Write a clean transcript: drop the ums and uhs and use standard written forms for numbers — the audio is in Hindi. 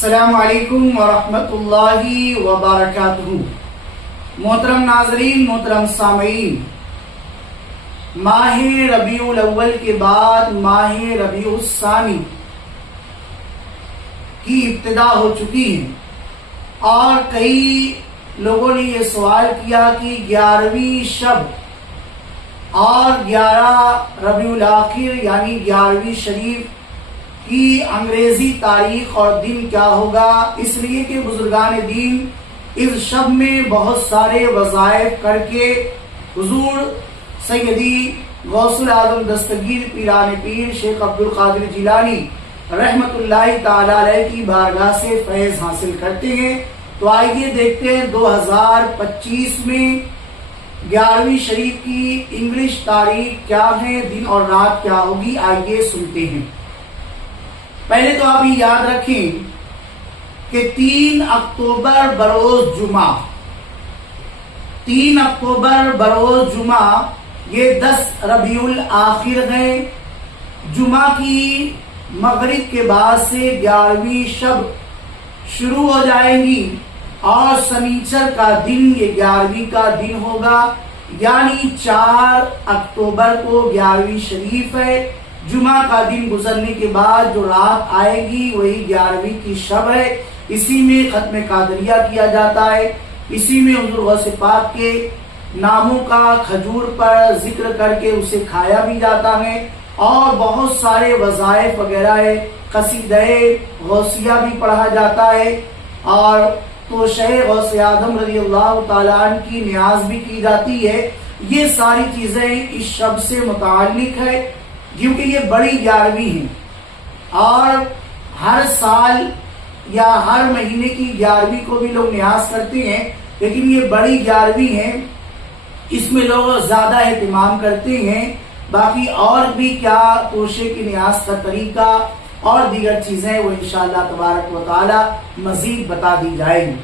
अस्सलामु अलैकुम वरहमतुल्लाहि वबरकातुहू। मोहतरम नाजरीन, मोहतरम सामीन, माह रबीउल अव्वल के बाद माह रबीउल सानी की इब्तिदा हो चुकी है और कई लोगों ने यह सवाल किया कि 11वीं शब और 11 रबीउल आखिर यानी 11वीं शरीफ की अंग्रेजी तारीख और दिन क्या होगा, इसलिए कि बुजुर्गान दीन इस शब में बहुत सारे वज़ाइफ करके हुजूर सैयदी गौसुल आज़म दस्तगीर पीराने पीर शेख अब्दुल कादिर जिलानी रहमतुल्लाहि ताला अलैह की बारगाह से फैज हासिल करते हैं। तो आइए देखते हैं 2025 में 11वीं शरीफ की इंग्लिश तारीख क्या है, दिन और रात क्या होगी। आइए सुनते हैं। पहले तो आप ये याद रखें कि 3 अक्टूबर बरोज जुमा, 3 अक्टूबर बरोज जुमा ये 10 रबीउल आखिर है। जुमा की मगरिब के बाद से 11वीं शब शुरू हो जाएगी और शनिचर का दिन ये 11वीं का दिन होगा, यानी 4 अक्टूबर को 11वीं शरीफ है। जुमा का दिन गुजरने के बाद जो रात आएगी वही 11वीं की शब है। इसी में खत्म कादरिया किया जाता है, इसी में हुजूर गौसे पाक के नामों का खजूर पर जिक्र करके उसे खाया भी जाता है और बहुत सारे वज़ाइफ वगैरह है, कसीदे गौसिया भी पढ़ा जाता है और तो शहे गौसे आदम रज़ियल्लाहु ताला अन्हु की न्याज भी की जाती है। ये सारी चीजें इस शब से मुताल्लिक है क्योंकि ये बड़ी 11वीं है और हर साल या हर महीने की 11वीं को भी लोग न्याज करते हैं, लेकिन ये बड़ी 11वीं है, इसमें लोग ज्यादा एहतिमाम करते हैं। बाकी और भी क्या तोशे की न्याज का तरीका और दीगर चीजें वो इंशाअल्लाह तबारक व तआला मजीद बता दी जाएगी।